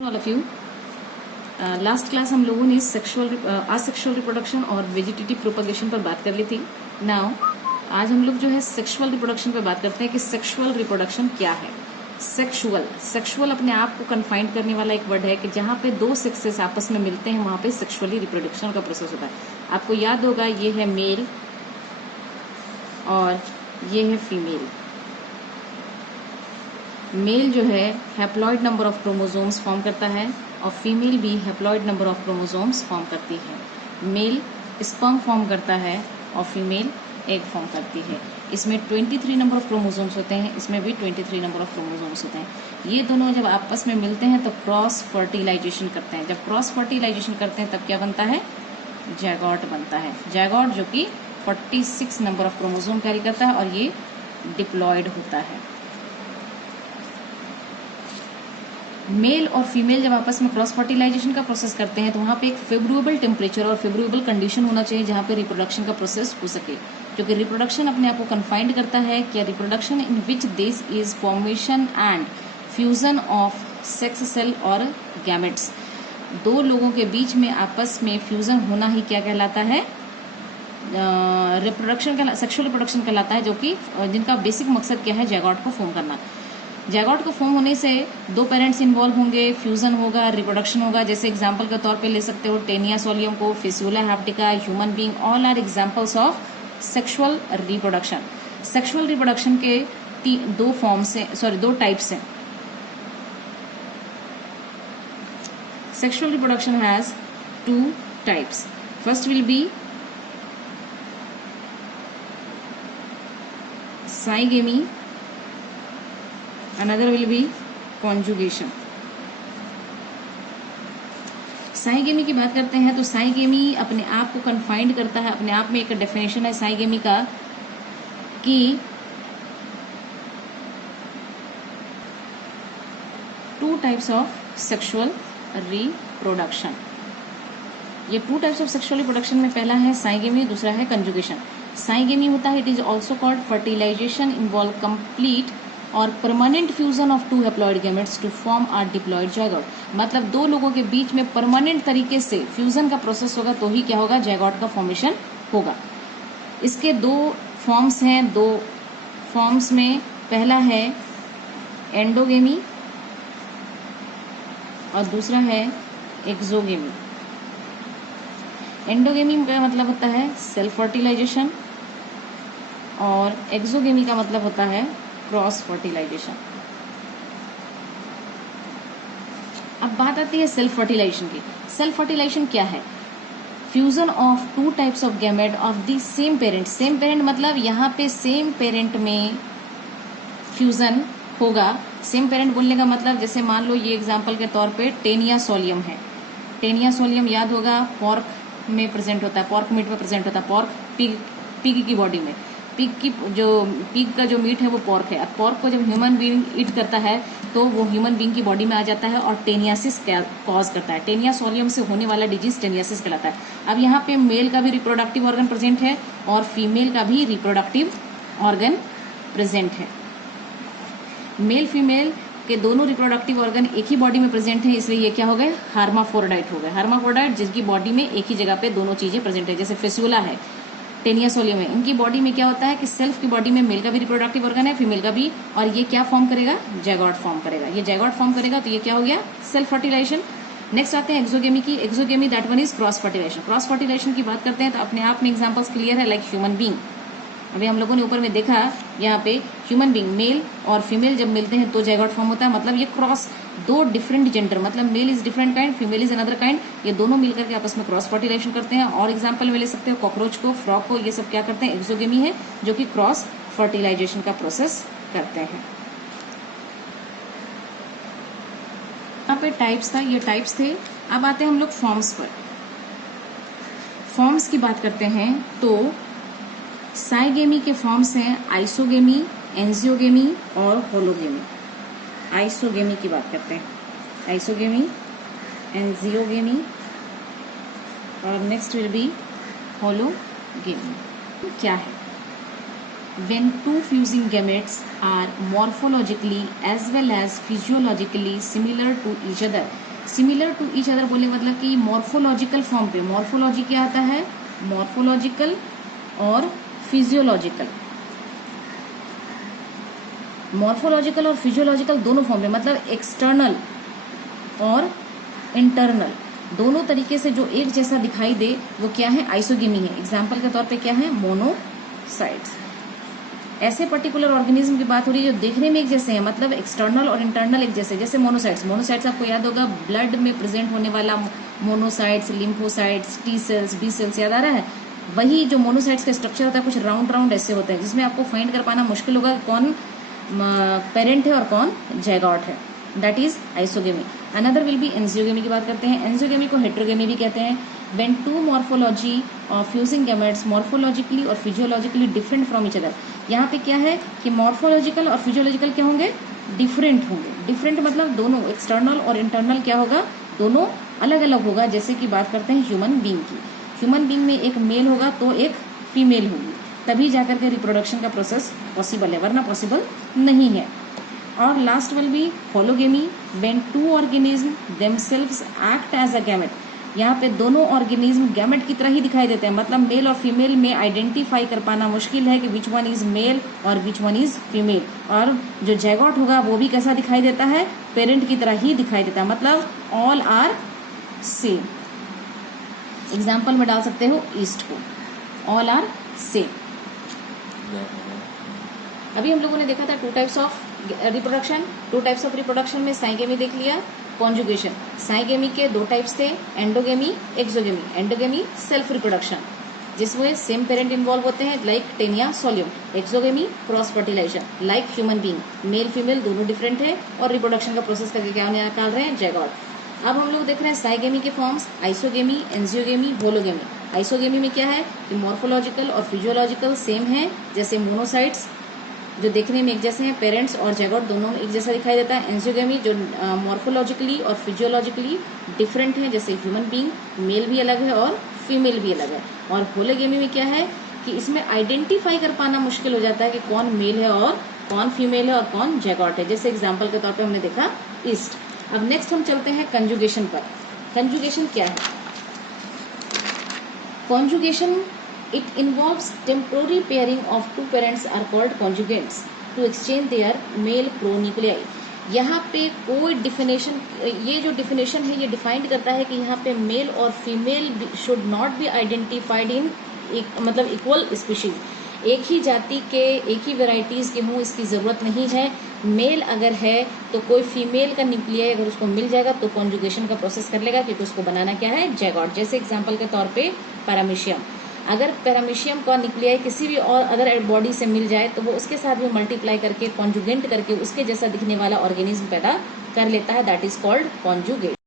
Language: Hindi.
All of you. Last class हम लोगों ने असेक्सुअल रिप्रोडक्शन और वेजिटेटिव प्रोपगेशन पर बात कर ली थी। नाउ आज हम लोग जो है सेक्सुअल रिप्रोडक्शन पर बात करते हैं कि सेक्सुअल रिप्रोडक्शन क्या है। सेक्सुअल अपने आप को कन्फाइंड करने वाला एक वर्ड है कि जहाँ पे दो सेक्सेस आपस में मिलते हैं वहाँ पे सेक्सुअली रिप्रोडक्शन का प्रोसेस होता है। आपको याद होगा ये है मेल और ये है फीमेल। मेल जो है haploid number of chromosomes form करता है और फीमेल भी haploid number of chromosomes form करती है। मेल स्पर्म फॉर्म करता है और फीमेल एग फॉर्म करती है। इसमें 23 नंबर ऑफ क्रोमोसोम्स होते हैं, इसमें भी 23 नंबर ऑफ क्रोमोसोम्स होते हैं। ये दोनों जब आपस में मिलते हैं तो क्रॉस फर्टिलाइजेशन करते हैं। जब क्रॉस फर्टिलाइजेशन करते हैं तब क्या बनता है? जैगॉट बनता है। जैगॉट जो कि 46 नंबर ऑफ क्रोमोसोम कैरी करता है और ये डिप्लॉयड होता है। मेल और फीमेल जब आपस में क्रॉस फर्टिलाइजेशन का प्रोसेस करते हैं तो वहाँ पे एक फेवरेबल टेम्परेचर और फेवरेबल कंडीशन होना चाहिए जहाँ पे रिप्रोडक्शन का प्रोसेस हो सके, क्योंकि रिप्रोडक्शन अपने आप को कन्फाइंड करता है कि reproduction in which this is formation and fusion of sex cell और गैमेट्स। दो लोगों के बीच में आपस में फ्यूजन होना ही क्या कहलाता है? रिप्रोडक्शन, सेक्सुअल रिप्रोडक्शन कहलाता है, जो कि जिनका बेसिक मकसद क्या है? जैगॉट को फॉर्म करना। जैगॉट को फॉर्म होने से दो पेरेंट्स इन्वॉल्व होंगे, फ्यूजन होगा, रिप्रोडक्शन होगा। जैसे एग्जांपल के तौर पे ले सकते हो टेनिया सोलियम को, fasciola hepatica, human being, all are examples of sexual reproduction. Sexual reproduction के दो फॉर्म्स हैं, दो टाइप्स हैं। Sexual reproduction has two types. First will be syngamy, another will be conjugation। Syngamy की बात करते हैं तो साइगेमी अपने आप को कन्फाइंड करता है, अपने आप में एक डेफिनेशन है साइगेमी का कि two types of sexual reproduction. ये two types of sexual reproduction में पहला है साइगेमी, दूसरा है कंजुगेशन। साइगेमी होता है, it is also called fertilization involve complete और permanent fusion of two haploid gametes to form a diploid zygote. मतलब दो लोगों के बीच में परमानेंट तरीके से फ्यूजन का प्रोसेस होगा तो ही क्या होगा? जैगॉट का फॉर्मेशन होगा। इसके दो फॉर्म्स हैं। दो फॉर्म्स में पहला है एंडोगेमी और दूसरा है एक्सोगेमी। एंडोगेमी का मतलब होता है सेल्फ फर्टिलाइजेशन और एक्सोगेमी का मतलब होता है क्रॉस फर्टिलाइजेशन। अब बात आती है सेल्फ फर्टिलाइजेशन की। सेल्फ फर्टिलाइजेशन क्या है? Fusion of to types of gamete of the same parent. Same parent मतलब यहाँ पे सेम पेरेंट में फ्यूजन होगा। सेम पेरेंट बोलने का मतलब जैसे मान लो ये एग्जांपल के तौर पे टेनिया सोलियम है। टेनिया सोलियम याद होगा पोर्क में प्रेजेंट होता है, पोर्क मीट में प्रेजेंट होता है। पोर्क पिग की बॉडी में, पिग का जो मीट है वो पोर्क है। अब पोर्क को जब ह्यूमन बीइंग ईट करता है तो वो ह्यूमन बीइंग की बॉडी में आ जाता है और टेनियासिस कॉज करता है। टेनिया सोलियम से होने वाला डिजीज टेनियासिस कहलाता है। अब यहाँ पे मेल का भी रिप्रोडक्टिव ऑर्गन प्रेजेंट है और फीमेल का भी रिप्रोडक्टिव ऑर्गन प्रेजेंट है। मेल फीमेल के दोनों रिप्रोडक्टिव ऑर्गन एक ही बॉडी में प्रेजेंट है, इसलिए ये क्या हो गए? हार्माफोरोडाइट हो गए। हार्माफोरोडाइट जिसकी बॉडी में एक ही जगह पे दोनों चीजें प्रेजेंट है। जैसे फिस्यूला है, टेनिया सोलियम है, इनकी बॉडी में क्या होता है कि सेल्फ की बॉडी में मेल का भी रिप्रोडक्टिव ऑर्गन है, फीमेल का भी, और ये क्या फॉर्म करेगा? जैगॉट फॉर्म करेगा। ये जैगॉट फॉर्म करेगा तो ये क्या हो गया? Self fertilisation. नेक्स्ट आते हैं एक्सोगेमी की। Exogamy that one is cross fertilization. Cross fertilization की बात करते हैं तो अपने आप में एग्जांपल्स क्लियर है, लाइक ह्यूमन बीइंग। अभी हम लोगों ने ऊपर में देखा, यहाँ पे ह्यूमन बीइंग मेल और फीमेल जब मिलते हैं तो जैगॉट फॉर्म होता है। मतलब ये क्रॉस, दो डिफरेंट जेंडर, मतलब male is different kind, female is another kind, ये दोनों मिलकर के आपस में क्रॉस फर्टिलाइजेशन करते हैं। और एग्जांपल में ले सकते हो कॉकरोच को, फ्रॉग को, ये सब क्या करते हैं? एक्सोगेमी है, जो कि क्रॉस फर्टिलाइजेशन का प्रोसेस करते हैं। यहाँ पे टाइप्स था, ये टाइप्स थे। अब आते हैं हम लोग फॉर्म्स पर। फॉर्म्स की बात करते हैं तो साइगेमी के फॉर्म्स हैं आइसोगेमी, एंजियोगेमी और होलोगेमी। आइसोगेमी की बात करते हैं, आइसोगेमी, एंजियोगेमी और नेक्स्ट विल बी होलोगेमी। क्या है? When two fusing gametes are morphologically as well as physiologically similar to each other. Similar to each other बोले मतलब कि morphological form पे, morphology क्या आता है, morphological और physiological, morphological और physiological दोनों फॉर्म पे, मतलब एक्सटर्नल और इंटरनल दोनों तरीके से जो एक जैसा दिखाई दे वो क्या है, आइसोगेमी है. एग्जाम्पल के तौर पे क्या है, मोनोसाइट्स. ऐसे पर्टिकुलर ऑर्गेनिज्म की बात हो रही है जो देखने में एक जैसे हैं, मतलब एक्सटर्नल और इंटरनल एक जैसे. जैसे मोनोसाइट्स, मोनोसाइट्स आपको याद होगा ब्लड में प्रेजेंट होने वाला monocytes, lymphocytes, T cells, B cells, याद आ रहा है. वही जो मोनोसाइट्स का स्ट्रक्चर होता है कुछ राउंड राउंड ऐसे होते हैं, जिसमें आपको फाइंड कर पाना मुश्किल होगा कौन पेरेंट है और कौन जायगोट है. That is isogamy. Another will be anisogamy की बात करते हैं. एंजियोगेमी को हेटेरोगेमी भी कहते हैं. When two morphology of fusing gametes morphologically और physiologically different from each other. यहाँ पे क्या है कि मॉर्फोलॉजिकल और फिजियोलॉजिकल क्या होंगे, डिफरेंट होंगे. डिफरेंट मतलब दोनों एक्सटर्नल और इंटरनल क्या होगा, दोनों अलग अलग होगा. जैसे कि बात करते हैं ह्यूमन बींग की. ह्यूमन बींग में एक मेल होगा तो एक फीमेल होगी, तभी जाकर के रिप्रोडक्शन का प्रोसेस पॉसिबल है, वरना पॉसिबल नहीं है. और last will be hologamy. When two organism themselves act as a gamete. यहाँ पे दोनों ऑर्गेनिज्म गैमेट की तरह ही दिखाई देते हैं, मतलब मेल और फीमेल में आइडेंटिफाई कर पाना मुश्किल है कि विच वन इज मेल और विच वन इज फीमेल. और जो जैगोट होगा वो भी कैसा दिखाई देता है, पेरेंट की तरह ही दिखाई देता है, मतलब ऑल आर सेम. एग्जाम्पल में डाल सकते हो ईस्ट को, ऑल आर सेम. अभी हम लोगों ने देखा था to types of reproduction. To types of reproduction में साइगेमी देख लिया, कॉन्जुगेशन. साइगेमी के दो टाइप्स थे, endogamy, exogamy. Endogamy self reproduction जिसमें सेम पेरेंट इन्वॉल्व होते हैं like taenia solium. Exogamy cross fertilization like human being, male female दोनों डिफरेंट है और रिप्रोडक्शन का प्रोसेस करके क्या निकाल रहे हैं, जैगोट. अब हम लोग देख रहे हैं साइगेमी के फॉर्म्स, आइसोगेमी, एंजियोगेमी, होलोगेमी. आइसोगेमी में क्या है कि मॉर्फोलॉजिकल और फिजियोलॉजिकल सेम है, जैसे मोनोसाइट्स जो देखने में एक जैसे हैं, पेरेंट्स और जैगोट दोनों एक जैसा दिखाई देता है. एंजियोगेमी जो मॉर्फोलॉजिकली और फिजियोलॉजिकली डिफरेंट है, जैसे ह्यूमन बींग, मेल भी अलग है और फीमेल भी अलग है. और होलोगेमी में क्या है कि इसमें आइडेंटिफाई कर पाना मुश्किल हो जाता है कि कौन मेल है और कौन फीमेल है और कौन जैगोट है. जैसे एग्जाम्पल के तौर पर हमने देखा ईस्ट. अब नेक्स्ट हम चलते हैं कंजुगेशन पर. कंजुगेशन क्या है, conjugation it involves temporary pairing of two parents are called conjugates to exchange their male pronuclei. यहाँ पे कोई डिफिनेशन, ये जो डिफिनेशन है ये डिफाइंड करता है कि यहाँ पे मेल और female should not be identified in मतलब इक्वल स्पीशीज. एक ही जाति के एक ही वेराइटीज के हों इसकी जरूरत नहीं है. मेल अगर है तो कोई फीमेल का न्यूक्लियाई अगर उसको मिल जाएगा तो कॉन्जुगेशन का प्रोसेस कर लेगा, क्योंकि उसको बनाना क्या है, जैगोट. जैसे एग्जाम्पल के तौर पे पैरामीशियम. अगर पैरामीशियम का न्यूक्लियाई किसी भी और अदर बॉडी से मिल जाए तो वो उसके साथ भी मल्टीप्लाई करके कॉन्जुगेंट करके उसके जैसा दिखने वाला ऑर्गेनिज्म पैदा कर लेता है. That is called conjugate.